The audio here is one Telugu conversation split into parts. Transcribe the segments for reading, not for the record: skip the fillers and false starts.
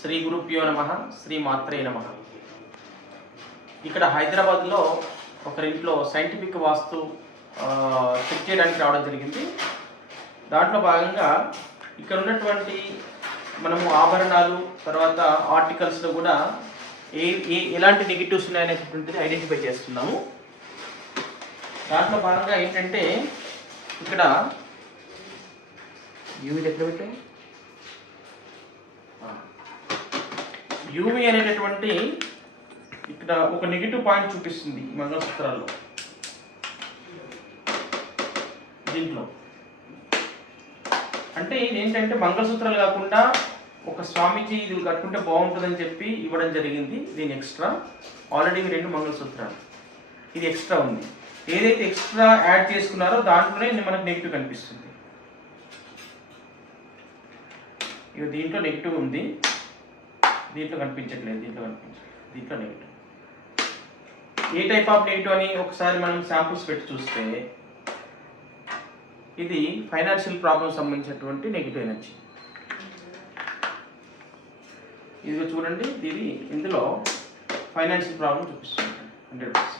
శ్రీ గురుభ్యో నమః, శ్రీ మాత్రే నమః. ఇక్కడ హైదరాబాద్లో ఒకరింట్లో సైంటిఫిక్ వాస్తు చెక్ చేయడానికి రావడం జరిగింది. దాంట్లో భాగంగా ఇక్కడ ఉన్నటువంటి మనము ఆభరణాలు తర్వాత ఆర్టికల్స్లో కూడా ఎలాంటి నెగిటివ్స్ ఉన్నాయనేటువంటిది ఐడెంటిఫై చేస్తున్నాము. దాంట్లో భాగంగా ఏంటంటే ఇక్కడ యూవి ఎక్కడ పెట్టాయి, యూవి అనేటటువంటి ఇక్కడ ఒక నెగిటివ్ పాయింట్ చూపిస్తుంది మంగళసూత్రాల్లో. దీంట్లో అంటే ఏంటంటే మంగళసూత్రాలు కాకుండా ఒక స్వామీజీ ఇది కట్టుకుంటే బాగుంటుందని చెప్పి ఇవ్వడం జరిగింది. దీని ఎక్స్ట్రా ఆల్రెడీ 2 మంగళసూత్రాలు, ఇది ఎక్స్ట్రా ఉంది. ఏదైతే ఎక్స్ట్రా యాడ్ చేసుకున్నారో దాంట్లోనే మనకు నెగిటివ్ కనిపిస్తుంది. ఇక దీంట్లో నెగిటివ్ ఉంది, దీంట్లో కనిపించట్లేదు, దీంట్లో negative. A type of negative అని ఒకసారి మనం శాంపుల్స్ పెట్టి చూస్తే ఇది ఫైనాన్షియల్ ప్రాబ్లమ్ సంబంధించినటువంటి నెగిటివ్ ఎనర్జీ. ఇది చూడండి, ఇది ఇందులో ఫైనాన్షియల్ ప్రాబ్లమ్ చూపిస్తుంది 100%.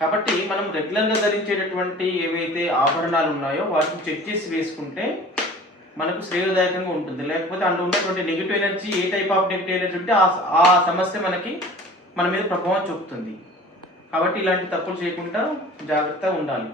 కాబట్టి మనం రెగ్యులర్గా ధరించేటటువంటి ఏవైతే ఆభరణాలు ఉన్నాయో వాటిని చెక్ చేసి వేసుకుంటే మనకు శ్రేయోదాయకంగా ఉంటుంది. లేకపోతే అందులో ఉన్నటువంటి negative energy, A type of negative energy ఉంటే ఆ సమస్య మన మీద ప్రభావం చూపుతుంది. కాబట్టి ఇలాంటి తప్పులు చేయకుండా జాగ్రత్తగా ఉండాలి.